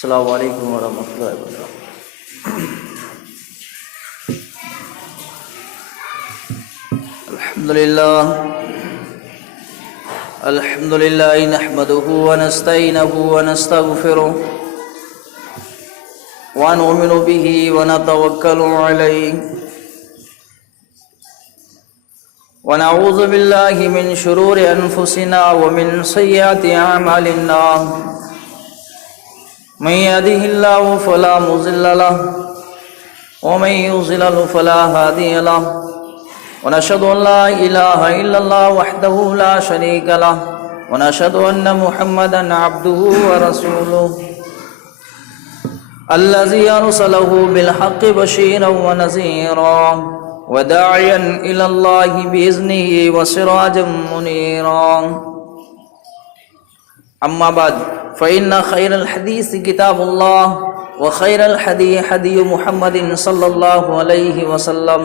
السلام علیکم ورحمۃ اللہ وبرکاتہ۔ الحمد للہ نحمده ونستعینه ونستغفره ونؤمن به ونتوکل علیہ ونعوذ باللہ من شرور انفسنا ومن سیئات اعمالنا، من يهده الله فلا مضل له ومن يضلل فلا هادي له، ونشهد أن لا إله إلا الله وحده لا شريك له، ونشهد أن محمدا عبده ورسوله الذي أرسله بالحق بشيرا ونذيرا وداعيا إلى الله بإذنه وسراجا منيرا. أما بعد فإن خير الحديث كتاب الله وخير الهدي هدي محمد صلى الله عليه وسلم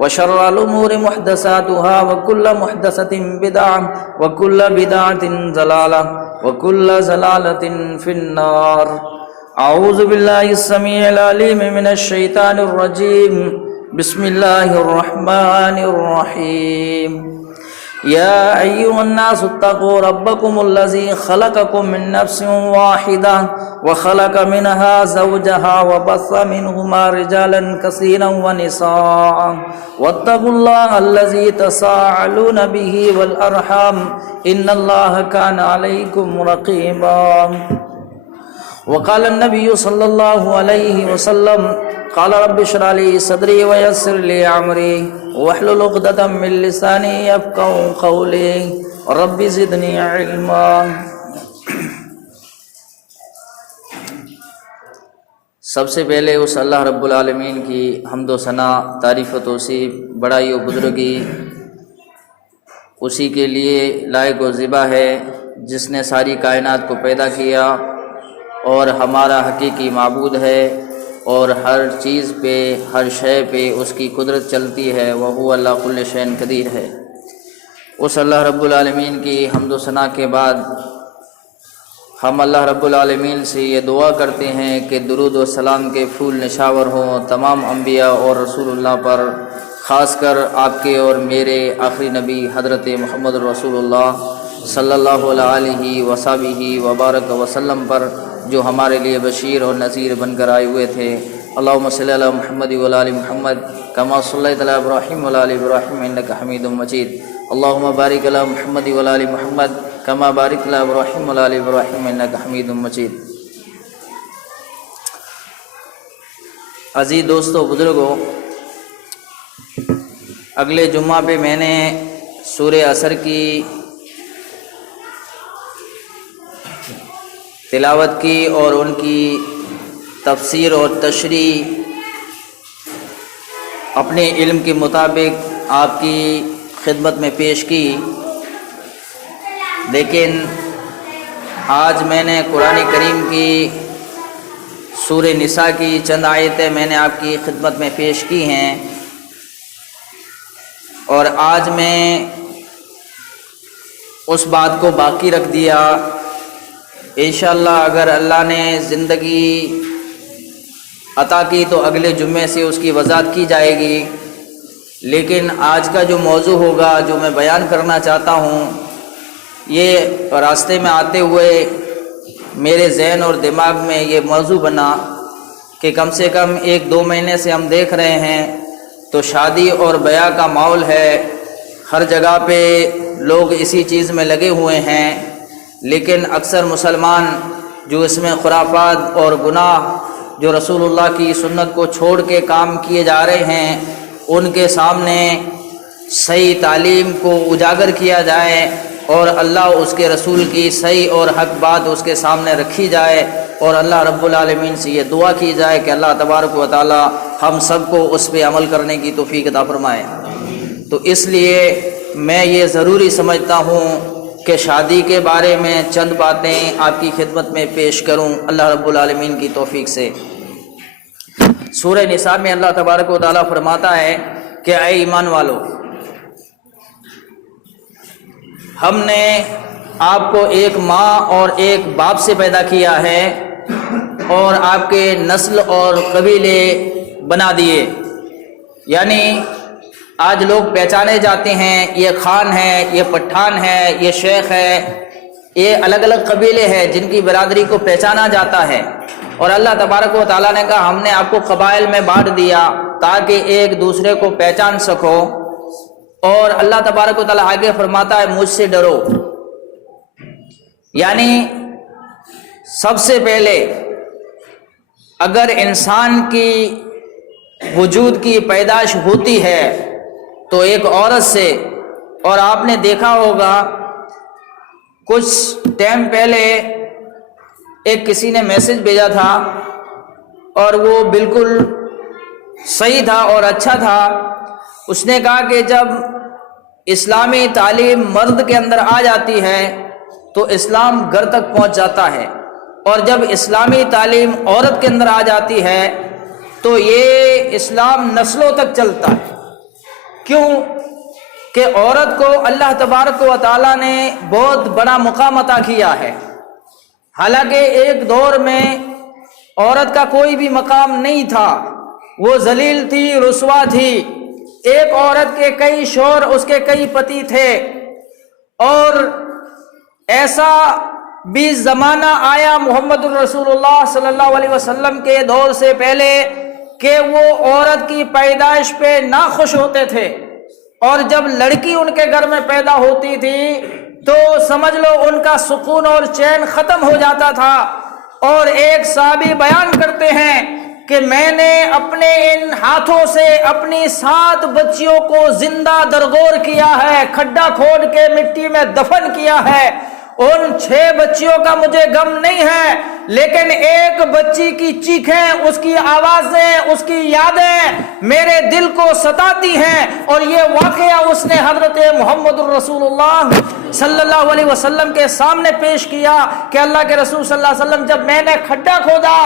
وشر الأمور محدثاتها وكل محدثة بدعة وكل بدعة ضلالة وكل ضلالة في النار. أعوذ بالله السميع العليم من الشيطان الرجيم. بسم الله الرحمن الرحيم. يا أيها الناس اتقوا ربكم الذي خلقكم من نفس واحدة وخلق منها زوجها وبث منهما رجالا كثيرا ونساء واتقوا الله الذي تساءلون به والأرحام إن الله كان عليكم رقيبا. وقال النبي صلى الله عليه وسلم قال رب اشرح لي صدري ويسر لي امري واحلل عقدة من لساني يفقهوا قولي رب زدني علما. سب سے پہلے اس اللہ رب العالمین کی حمد و ثنا، تعریف و توصیف، بڑائی و بزرگی اسی کے لیے لائق و زیبا ہے جس نے ساری کائنات کو پیدا کیا اور ہمارا حقیقی معبود ہے، اور ہر چیز پہ، ہر شے پہ اس کی قدرت چلتی ہے، وہو اللہ کل شیء قدیر ہے. اس اللہ رب العالمین کی حمد و ثنا کے بعد ہم اللہ رب العالمین سے یہ دعا کرتے ہیں کہ درود و سلام کے پھول نشاور ہوں تمام انبیاء اور رسول اللہ پر، خاص کر آپ کے اور میرے آخری نبی حضرت محمد رسول اللہ صلی اللہ علیہ وصحبہ وبارک وسلم پر، جو ہمارے لیے بشیر اور نذیر بن کر آئے ہوئے تھے. اللہم صلی علی محمد وعلی آل محمد کما صلیت علی ابراہیم وعلی آل ابراہیم انک حمید مجید. اللہم بارک علی محمد وعلی آل محمد کما بارکت علی ابراہیم وعلی آل ابراہیم انک حمید مجید. عزیز دوستو، بزرگوں، اگلے جمعہ پہ میں نے سورہ عصر کی تلاوت کی اور ان کی تفسیر اور تشریح اپنے علم کے مطابق آپ کی خدمت میں پیش کی، لیکن آج میں نے قرآن کریم کی سورہ نساء کی چند آیتیں میں نے آپ کی خدمت میں پیش کی ہیں، اور آج میں اس بات کو باقی رکھ دیا. انشاءاللہ اگر اللہ نے زندگی عطا کی تو اگلے جمعے سے اس کی وضاحت کی جائے گی، لیکن آج کا جو موضوع ہوگا، جو میں بیان کرنا چاہتا ہوں، یہ راستے میں آتے ہوئے میرے ذہن اور دماغ میں یہ موضوع بنا کہ کم سے کم 1-2 مہینے سے ہم دیکھ رہے ہیں تو شادی اور بیاہ کا ماحول ہے، ہر جگہ پہ لوگ اسی چیز میں لگے ہوئے ہیں، لیکن اکثر مسلمان جو اس میں خرافات اور گناہ جو رسول اللہ کی سنت کو چھوڑ کے کام کیے جا رہے ہیں، ان کے سامنے صحیح تعلیم کو اجاگر کیا جائے اور اللہ اس کے رسول کی صحیح اور حق بات اس کے سامنے رکھی جائے، اور اللہ رب العالمین سے یہ دعا کی جائے کہ اللہ تبارک و تعالی ہم سب کو اس پہ عمل کرنے کی توفیق عطا فرمائے. تو اس لیے میں یہ ضروری سمجھتا ہوں کہ شادی کے بارے میں چند باتیں آپ کی خدمت میں پیش کروں اللہ رب العالمین کی توفیق سے. سورہ نساء میں اللہ تبارک و تعالیٰ فرماتا ہے کہ اے ایمان والو، ہم نے آپ کو ایک ماں اور ایک باپ سے پیدا کیا ہے اور آپ کے نسل اور قبیلے بنا دیے. یعنی آج لوگ پہچانے جاتے ہیں، یہ خان ہے، یہ پٹھان ہے، یہ شیخ ہے، یہ الگ الگ قبیلے ہیں جن کی برادری کو پہچانا جاتا ہے. اور اللہ تبارک و تعالیٰ نے کہا ہم نے آپ کو قبائل میں بانٹ دیا تاکہ ایک دوسرے کو پہچان سکو. اور اللہ تبارک و تعالیٰ آگے فرماتا ہے مجھ سے ڈرو. یعنی سب سے پہلے اگر انسان کی وجود کی پیدائش ہوتی ہے تو ایک عورت سے. اور آپ نے دیکھا ہوگا کچھ ٹائم پہلے ایک کسی نے میسج بھیجا تھا اور وہ بالکل صحیح تھا اور اچھا تھا. اس نے کہا کہ جب اسلامی تعلیم مرد کے اندر آ جاتی ہے تو اسلام گھر تک پہنچ جاتا ہے، اور جب اسلامی تعلیم عورت کے اندر آ جاتی ہے تو یہ اسلام نسلوں تک چلتا ہے. کیوں کہ عورت کو اللہ تبارک و تعالیٰ نے بہت بڑا مقام عطا کیا ہے. حالانکہ ایک دور میں عورت کا کوئی بھی مقام نہیں تھا، وہ ذلیل تھی، رسوا تھی. ایک عورت کے کئی شوہر، اس کے کئی پتی تھے. اور ایسا بھی زمانہ آیا محمد الرسول اللہ صلی اللہ علیہ وسلم کے دور سے پہلے کہ وہ عورت کی پیدائش پہ ناخوش ہوتے تھے، اور جب لڑکی ان کے گھر میں پیدا ہوتی تھی تو سمجھ لو ان کا سکون اور چین ختم ہو جاتا تھا. اور ایک صحابی بیان کرتے ہیں کہ میں نے اپنے ان ہاتھوں سے اپنی 7 بچیوں کو زندہ درگور کیا ہے، کھڈا کھود کے مٹی میں دفن کیا ہے. ان 6 بچیوں کا مجھے غم نہیں ہے، لیکن ایک بچی کی چیخیں، اس کی آوازیں، اس کی یادیں میرے دل کو ستاتی ہیں. اور یہ واقعہ اس نے حضرت محمد الرسول اللہ صلی اللہ علیہ وسلم کے سامنے پیش کیا کہ اللہ کے رسول صلی اللہ علیہ وسلم جب میں نے کھڈا کھودا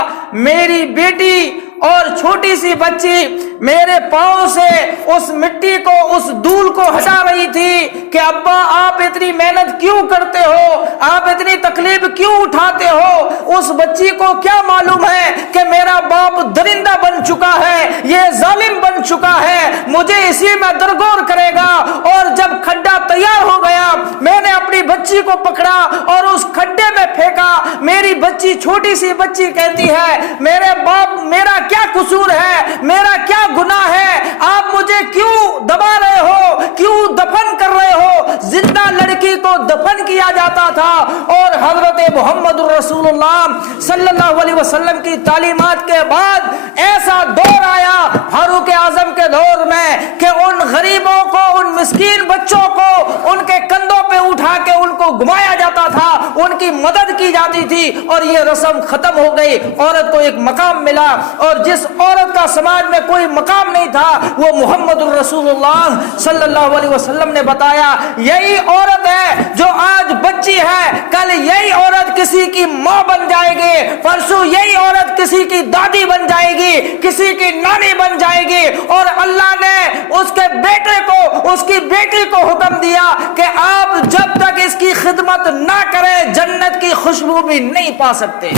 میری بیٹی اور چھوٹی سی بچی میرے پاؤں سے اس مٹی کو، اس دھول کو ہٹا رہی تھی کہ ابا آپ اتنی محنت کیوں کرتے ہو، آپ اتنی تکلیف کیوں اٹھاتے ہو. اس بچی کو کیا معلوم ہے کہ میرا باپ درندہ بن چکا ہے، یہ ظالم بن چکا ہے، مجھے اسی میں درگور کرے گا. اور جب کھڈا تیار ہو گیا میں نے اپنی بچی کو پکڑا اور اس کھڈے میں پھینکا. میری بچی، چھوٹی سی بچی کہتی ہے میرے باپ میرا کیا قصور ہے، میرا کیا گناہ ہے، آپ مجھے کیوں دبا رہے ہو، کیوں دفن کر رہے ہو. زندہ لڑکی کو دفن کیا جاتا تھا. اور حضرت محمد الرسول اللہ صلی اللہ علیہ وسلم کی تعلیمات کے بعد ایسا دور آیا فاروق اعظم کے دور میں کہ ان غریبوں کو، ان مسکین بچوں کو ان کے کندھوں پہ اٹھا کے ان کو گھمایا جاتا تھا، ان کی مدد کی جاتی تھی. اور یہ رسم ختم ہو گئی، عورت کو ایک مقام ملا. اور جس عورت کا سماج میں کوئی مقام نہیں تھا وہ محمد الرسول اللہ صلی اللہ علیہ وسلم نے بتایا یہی عورت ہے جو آج بچی ہے، کل یہی عورت کسی کی ماں بن جائے گی، پرسوں یہی عورت کسی کی دادی بن جائے گی، کسی کی نانی بن جائے گی. اور اللہ نے اس کے بیٹے کو، اس کی بیٹی کو حکم دیا کہ آپ جب تک اس کی خدمت نہ کریں جنت کی خوشبو بھی نہیں پا سکتے.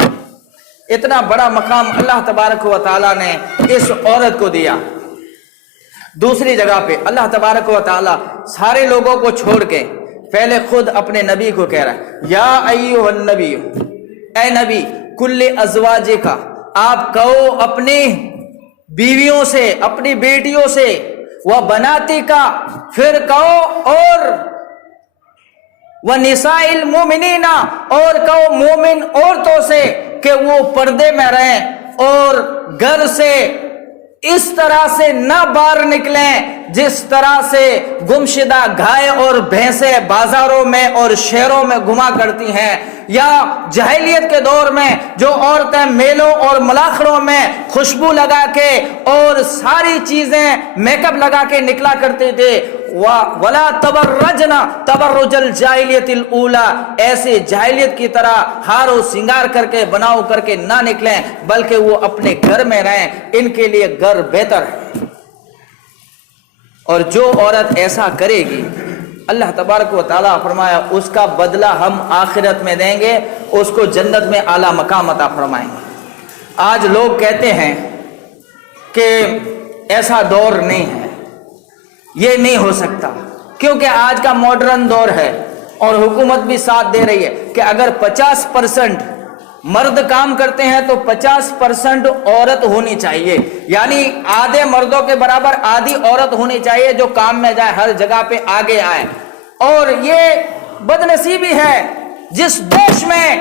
اتنا بڑا مقام اللہ تبارک و تعالیٰ نے اس عورت کو دیا. دوسری جگہ پہ اللہ تبارک و تعالیٰ سارے لوگوں کو چھوڑ کے پہلے خود اپنے نبی کو کہہ رہا ہے یا ایھا النبی، اے نبی، کل ازواج کا، آپ کہو اپنی بیویوں سے، اپنی بیٹیوں سے، وہ بناتی کا، پھر کہو اور وَنِسَاءِ الْمُؤْمِنِينَ، اور کہو مومن عورتوں سے کہ وہ پردے میں رہیں اور گھر سے اس طرح سے نہ باہر نکلیں جس طرح سے گمشدہ گائے اور بھینسیں بازاروں میں اور شہروں میں گھما کرتی ہیں، یا جاہلیت کے دور میں جو عورتیں میلوں اور ملاخڑوں میں خوشبو لگا کے اور ساری چیزیں میک اپ لگا کے نکلا کرتے تھے. وَلَا تَبَرَّجْنَا تَبَرُّجَ الْجَاهِلِيَّةِ الْأُولَى، ایسے جاہلیت کی طرح ہار و سنگار کر کے بناؤ کر کے نہ نکلیں بلکہ وہ اپنے گھر میں رہیں، ان کے لیے گھر بہتر ہے. اور جو عورت ایسا کرے گی اللہ تبارک و تعالیٰ فرمایا اس کا بدلہ ہم آخرت میں دیں گے، اس کو جنت میں اعلیٰ مقام عطا فرمائیں گے. آج لوگ کہتے ہیں کہ ایسا دور نہیں ہے، یہ نہیں ہو سکتا، کیونکہ آج کا ماڈرن دور ہے اور حکومت بھی ساتھ دے رہی ہے کہ اگر 50% مرد کام کرتے ہیں تو 50% عورت ہونی چاہیے، یعنی آدھے مردوں کے برابر آدھی عورت ہونی چاہیے جو کام میں جائے، ہر جگہ پہ آگے آئے۔ اور یہ بد نصیبی ہے جس دیش میں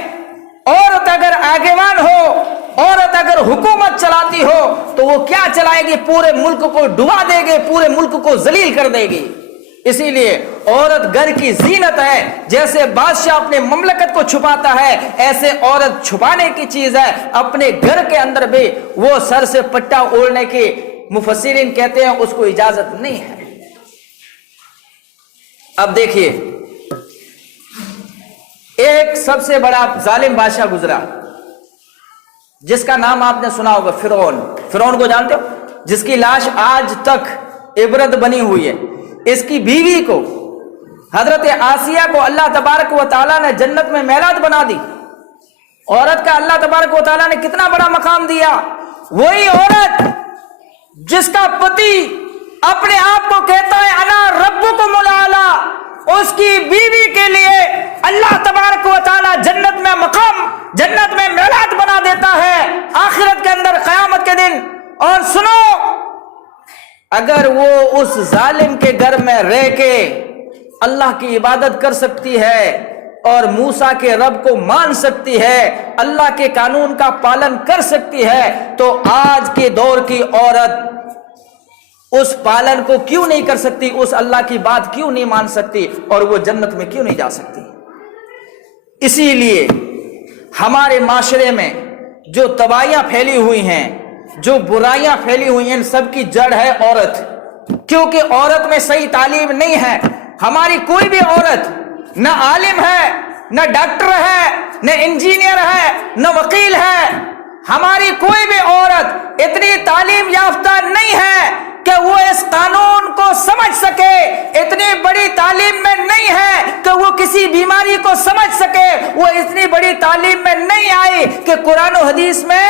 عورت اگر آگےوان ہو، عورت اگر حکومت چلاتی ہو تو وہ کیا چلائے گی؟ پورے ملک کو ڈبا دے گی، پورے ملک کو ذلیل کر دے گی۔ اسی لیے عورت گھر کی زینت ہے، جیسے بادشاہ اپنے مملکت کو چھپاتا ہے ایسے عورت چھپانے کی چیز ہے اپنے گھر کے اندر بھی۔ وہ سر سے پٹا اوڑھنے کی مفسرین کہتے ہیں اس کو اجازت نہیں ہے۔ اب دیکھیے، ایک سب سے بڑا ظالم بادشاہ گزرا جس کا نام آپ نے سنا ہوگا، فرعون۔ فرعون کو جانتے ہو؟ جس کی لاش آج تک عبرت بنی ہوئی ہے۔ اس کی بیوی کو، حضرت آسیہ کو، اللہ تبارک و تعالیٰ نے جنت میں میلاد بنا دی۔ عورت کا اللہ تبارک و تعالیٰ نے کتنا بڑا مقام دیا۔ وہی عورت جس کا پتی اپنے آپ کو کہتا ہے انا ربکم الاعلی، اس کی بیوی کے لیے اللہ تبارک و تعالیٰ جنت میں مقام، جنت میں میلاد بنا دیتا ہے آخرت کے اندر، قیامت کے دن۔ اور سنو، اگر وہ اس ظالم کے گھر میں رہ کے اللہ کی عبادت کر سکتی ہے اور موسیٰ کے رب کو مان سکتی ہے، اللہ کے قانون کا پالن کر سکتی ہے، تو آج کے دور کی عورت اس پالن کو کیوں نہیں کر سکتی؟ اس اللہ کی بات کیوں نہیں مان سکتی؟ اور وہ جنت میں کیوں نہیں جا سکتی؟ اسی لیے ہمارے معاشرے میں جو تباہیاں پھیلی ہوئی ہیں، جو برائیاں پھیلی ہوئی ہیں، ان سب کی جڑ ہے عورت، کیونکہ عورت میں صحیح تعلیم نہیں ہے۔ ہماری کوئی بھی عورت نہ عالم ہے، نہ ڈاکٹر ہے، نہ انجینئر ہے، نہ وکیل ہے۔ ہماری کوئی بھی عورت اتنی تعلیم یافتہ نہیں ہے کہ وہ اس قانون کو سمجھ سکے، اتنی بڑی تعلیم میں نہیں ہے کہ وہ کسی بیماری کو سمجھ سکے، وہ اتنی بڑی تعلیم میں نہیں آئی کہ قرآن و حدیث میں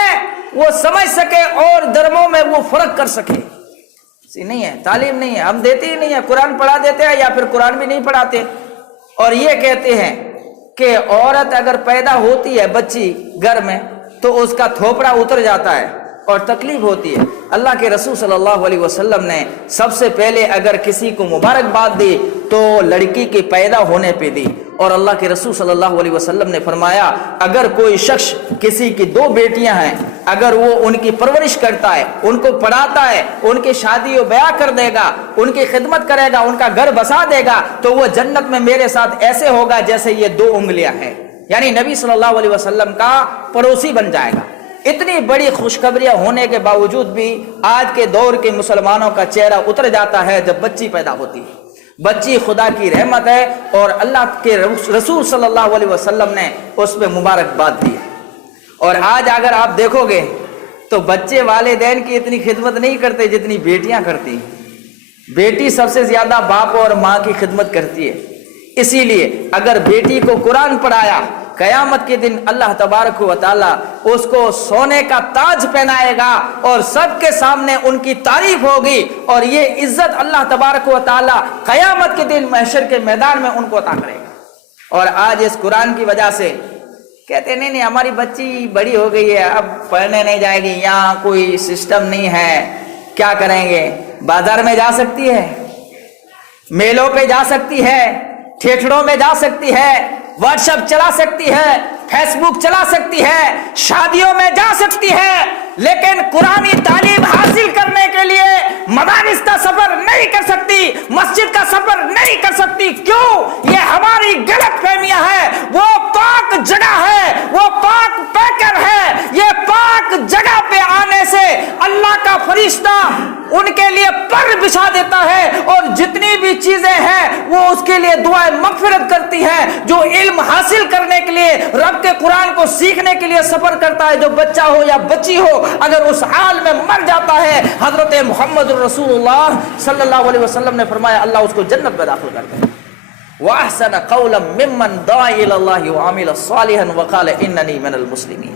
وہ سمجھ سکے اور دھرموں میں وہ فرق کر سکے۔ نہیں ہے، تعلیم نہیں ہے، ہم دیتے ہی نہیں ہے، قرآن پڑھا دیتے ہیں یا پھر قرآن بھی نہیں پڑھاتے۔ اور یہ کہتے ہیں کہ عورت اگر پیدا ہوتی ہے بچی گھر میں تو اس کا تھوپڑا اتر جاتا ہے اور تکلیف ہوتی ہے۔ اللہ کے رسول صلی اللہ علیہ وسلم نے سب سے پہلے اگر کسی کو مبارکباد دی تو لڑکی کے پیدا ہونے پہ دی، اور اللہ کے رسول صلی اللہ علیہ وسلم نے فرمایا اگر کوئی شخص، کسی کی 2 بیٹیاں ہیں، اگر وہ ان کی پرورش کرتا ہے، ان کو پڑھاتا ہے، ان کی شادی و بیاہ کر دے گا، ان کی خدمت کرے گا، ان کا گھر بسا دے گا، تو وہ جنت میں میرے ساتھ ایسے ہوگا جیسے یہ 2 انگلیاں ہیں، یعنی نبی صلی اللہ علیہ وسلم کا پڑوسی بن جائے گا۔ اتنی بڑی خوشخبریاں ہونے کے باوجود بھی آج کے دور کے مسلمانوں کا چہرہ اتر جاتا ہے جب بچی پیدا ہوتی ہے۔ بچی خدا کی رحمت ہے اور اللہ کے رسول صلی اللہ علیہ وسلم نے اس پہ مبارکباد دی۔ اور آج اگر آپ دیکھو گے تو بچے والدین کی اتنی خدمت نہیں کرتے جتنی بیٹیاں کرتی۔ بیٹی سب سے زیادہ باپ اور ماں کی خدمت کرتی ہے۔ اسی لیے اگر بیٹی کو قرآن پڑھایا، قیامت کے دن اللہ تبارک و تعالی اس کو سونے کا تاج پہنائے گا اور سب کے سامنے ان کی تعریف ہوگی، اور یہ عزت اللہ تبارک و تعالی قیامت کے دن محشر کے میدان میں ان کو عطا کرے گا۔ اور آج اس قرآن کی وجہ سے کہتے نہیں ہماری بچی بڑی ہو گئی ہے، اب پڑھنے نہیں جائے گی، یہاں کوئی سسٹم نہیں ہے، کیا کریں گے؟ بازار میں جا سکتی ہے، میلوں پہ جا سکتی ہے، تھیٹروں میں جا سکتی ہے، واٹس ایپ چلا سکتی ہے، فیس بک چلا سکتی ہے، شادیوں میں جا سکتی ہے، لیکن قرآنی تعلیم حاصل کرنے کے لیے مدارس کا سفر نہیں کر سکتی، مسجد کا سفر نہیں کر سکتی۔ کیوں؟ یہ ہماری غلط فہمیاں ہیں۔ وہ پاک جگہ ہے، وہ پاک پیکر ہے، یہ پاک جگہ پہ آنے سے اللہ کا فرشتہ ان کے لیے پر بچھا دیتا ہے، اور جتنی بھی چیزیں ہیں وہ اس کے لیے دعائیں مغفرت کرتی ہیں۔ جو علم حاصل کرنے کے لیے، رب کے قرآن کو سیکھنے کے لیے سفر کرتا ہے، جو بچہ ہو یا بچی ہو، اگر اس حال میں مر جاتا ہے، حضرت محمد رسول اللہ صلی اللہ علیہ وسلم نے فرمایا اللہ اس کو جنت میں داخل کرتا ہے۔ وَأَحْسَنَ قَوْلًا مِّمَّنْ دَعَا إِلَى اللَّهِ وَعَمِلَ صَالِحًا وَقَالَ إِنَّنِي مِنَ الْمُسْلِمِينَ۔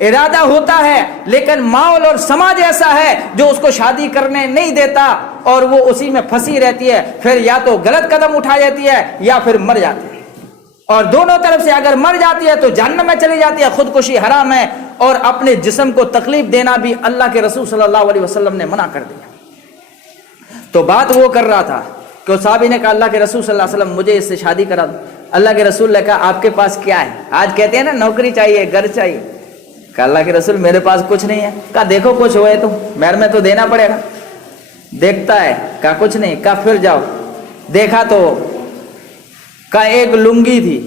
ارادہ ہوتا ہے، لیکن ماحول اور سماج ایسا ہے جو اس کو شادی کرنے نہیں دیتا اور وہ اسی میں پھنسی رہتی ہے، پھر یا تو غلط قدم اٹھا جاتی ہے یا پھر مر جاتی ہے، اور دونوں طرف سے اگر مر جاتی ہے تو جہنم میں چلی جاتی ہے۔ خودکشی حرام ہے، اور اپنے جسم کو تکلیف دینا بھی اللہ کے رسول صلی اللہ علیہ وسلم نے منع کر دیا۔ تو بات وہ کر رہا تھا کہ صحابی نے کہا اللہ کے رسول صلی اللہ علیہ وسلم مجھے اس سے شادی کرا دو۔ اللہ کے رسول نے کہا آپ کے پاس کیا ہے؟ آج کہتے ہیں نا نوکری چاہیے، گھر چاہیے۔ کہا اللہ کے رسول میرے پاس کچھ نہیں ہے۔ کہا دیکھو کچھ ہوئے تو مہر میں تو دینا پڑے گا۔ دیکھتا ہے، کہا کچھ نہیں۔ کہا پھر جاؤ۔ دیکھا تو کہا ایک لنگی تھی،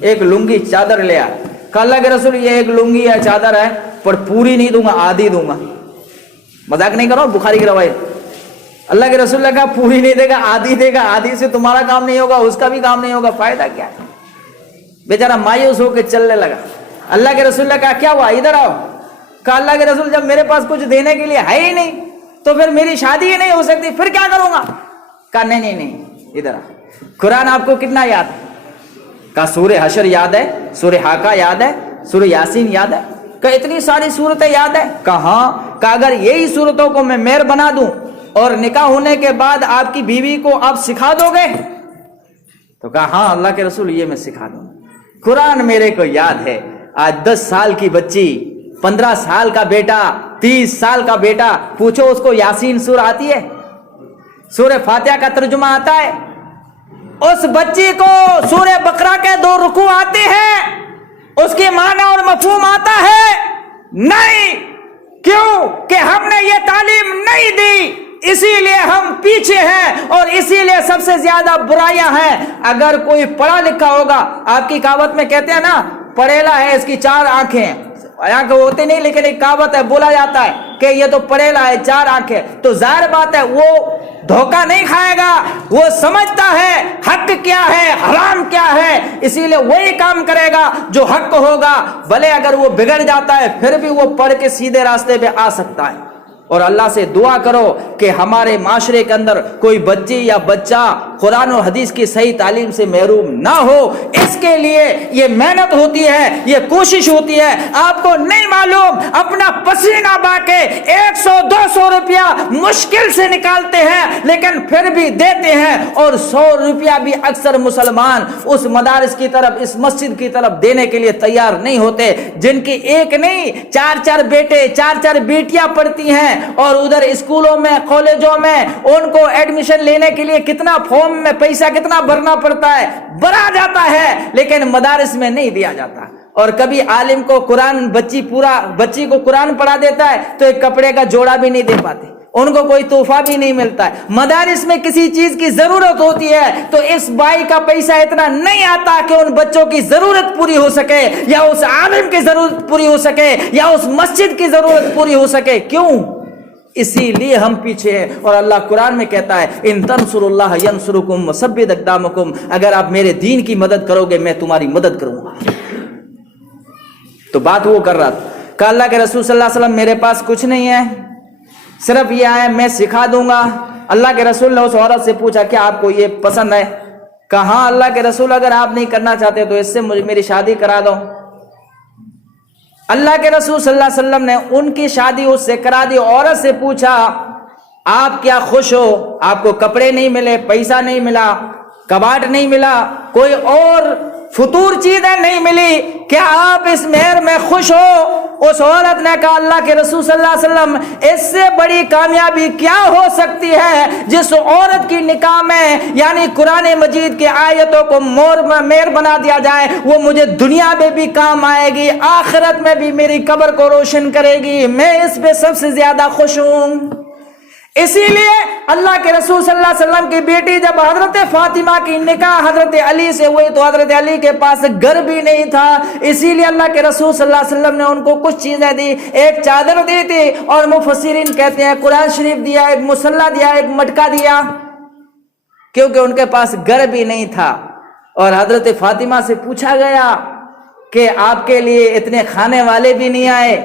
ایک لنگی چادر لیا۔ کہا اللہ کے رسول یہ ایک لنگی ہے، چادر ہے، پر پوری نہیں دوں گا، آدھی دوں گا۔ مذاق نہیں کرو، بخاری کی روایت۔ اللہ کے رسول نے کہا پوری نہیں دے گا، آدھی دے گا، آدھی سے تمہارا کام نہیں ہوگا، اس کا بھی کام نہیں ہوگا، فائدہ کیا ہے؟ بیچارہ مایوس ہو کے چلنے لگا۔ اللہ کے رسول نے کہا کیا ہوا، ادھر آؤ۔ کہا اللہ کے رسول جب میرے پاس کچھ دینے کے لیے ہے ہی نہیں تو پھر میری شادی ہی نہیں ہو سکتی، پھر کیا کروں گا؟ کہا نہیں ادھر آ۔ قرآن آپ کو کتنا یاد ہے؟ کہا سورہ حشر یاد ہے، سورہ حاقہ یاد ہے، سورہ یاسین یاد ہے۔ کہا اتنی ساری صورتیں یاد ہے؟ کہا ہاں۔ کہا اگر یہی صورتوں کو میں مہر بنا دوں اور نکاح ہونے کے بعد آپ کی بیوی کو آپ سکھا دو گے؟ تو کہا ہاں اللہ کے رسول یہ میں سکھا دوں۔ قرآن میرے کو یاد ہے۔ آج 10 سال کی بچی، 15 سال کا بیٹا، 30 سال کا بیٹا، پوچھو اس کو یاسین سورہ آتی ہے؟ سورہ فاتحہ کا ترجمہ آتا ہے؟ اس بچی کو سورہ بقرہ کے 2 رکوع آتے ہیں؟ اس کی معنی اور مفہوم آتا ہے؟ نہیں۔ کیوں کہ ہم نے یہ تعلیم نہیں دی، اسی لیے ہم پیچھے ہیں اور اسی لیے سب سے زیادہ برائیاں ہیں۔ اگر کوئی پڑھا لکھا ہوگا، آپ کی کہاوت میں کہتے ہیں نا پڑھیلا ہے اس کی 4 آنکھیں ہیں، آنکھ ہوتے نہیں لیکن ایک کہاوت ہے، بولا جاتا ہے کہ یہ تو پڑھیلا ہے 4 آنکھیں، تو ظاہر بات ہے وہ دھوکہ نہیں کھائے گا، وہ سمجھتا ہے حق کیا ہے حرام کیا ہے، اسی لیے وہی کام کرے گا جو حق ہوگا، بھلے اگر وہ بگڑ جاتا ہے پھر بھی وہ پڑھ کے سیدھے راستے پہ آ سکتا ہے۔ اور اللہ سے دعا کرو کہ ہمارے معاشرے کے اندر کوئی بچی یا بچہ قرآن و حدیث کی صحیح تعلیم سے محروم نہ ہو۔ اس کے لیے یہ محنت ہوتی ہے، یہ کوشش ہوتی ہے۔ آپ کو نہیں معلوم اپنا پسینہ بہا کے 100-200 روپیہ مشکل سے نکالتے ہیں لیکن پھر بھی دیتے ہیں، اور 100 روپیہ بھی اکثر مسلمان اس مدارس کی طرف، اس مسجد کی طرف دینے کے لیے تیار نہیں ہوتے، جن کی ایک نہیں 4 بیٹے 4 بیٹیاں پڑھتی ہیں، اور ادھر اسکولوں میں کالجوں میں ان کو ایڈمیشن لینے کے لیے کتنا فارم میں پیسہ کتنا بھرنا پڑتا ہے، بھرا جاتا ہے لیکن مدارس میں نہیں دیا جاتا۔ اور کبھی عالم کو قرآن بچی کو قرآن پڑھا دیتا ہے تو ایک کپڑے کا جوڑا بھی نہیں دے پاتے، ان کو کوئی تحفہ بھی نہیں ملتا ہے۔ مدارس میں کسی چیز کی ضرورت ہوتی ہے تو اس بھائی کا پیسہ اتنا نہیں آتا کہ ان بچوں کی ضرورت پوری ہو سکے، یا اس عالم کی ضرورت پوری ہو سکے، یا اس مسجد کی ضرورت پوری ہو سکے۔ کیوں؟ اسی لیے ہم پیچھے ہیں۔ اور اللہ قرآن میں کہتا ہے ان تنصروا اللہ ینصرکم وثبت اقدامکم، اگر آپ میرے دین کی مدد کرو گے میں تمہاری مدد کروں گا۔ تو بات وہ کر رہا تھا کہ اللہ کے رسول صلی اللہ علیہ وسلم میرے پاس کچھ نہیں ہے، صرف یہ ہے میں سکھا دوں گا۔ اللہ کے رسول نے اس عورت سے پوچھا کیا آپ کو یہ پسند ہے؟ کہا ہاں اللہ کے رسول اگر آپ نہیں کرنا چاہتے تو اس سے مجھے میری شادی کرا دو۔ اللہ کے رسول صلی اللہ علیہ وسلم نے ان کی شادی اس سے کرا دی۔ عورت سے پوچھا آپ کیا خوش ہو؟ آپ کو کپڑے نہیں ملے، پیسہ نہیں ملا، کباٹ نہیں ملا، کوئی اور فطور چیزیں نہیں ملی، کیا آپ اس مہر میں خوش ہو؟ اس عورت نے کہا اللہ کے رسول صلی اللہ علیہ وسلم اس سے بڑی کامیابی کیا ہو سکتی ہے جس عورت کی نکاح میں یعنی قرآن مجید کی آیتوں کو مہر بنا دیا جائے، وہ مجھے دنیا میں بھی کام آئے گی، آخرت میں بھی میری قبر کو روشن کرے گی، میں اس پہ سب سے زیادہ خوش ہوں۔ اسی لیے اللہ کے رسول صلی اللہ علیہ وسلم کی بیٹی جب حضرت فاطمہ کی نکاح حضرت علی سے ہوئی تو حضرت علی کے پاس گھر بھی نہیں تھا، اسی لیے اللہ کے رسول صلی اللہ علیہ وسلم نے ان کو کچھ چیزیں دی، ایک چادر دی تھی، اور مفسرین کہتے ہیں قرآن شریف دیا، ایک مصلی دیا، ایک مٹکا دیا، کیونکہ ان کے پاس گھر بھی نہیں تھا۔ اور حضرت فاطمہ سے پوچھا گیا کہ آپ کے لیے اتنے کھانے والے بھی نہیں آئے،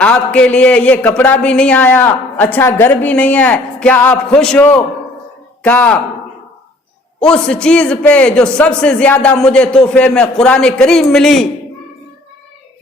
آپ کے لیے یہ کپڑا بھی نہیں آیا، اچھا گھر بھی نہیں ہے، کیا آپ خوش ہو؟ کہا اس چیز پہ جو سب سے زیادہ مجھے تحفے میں قرآن کریم ملی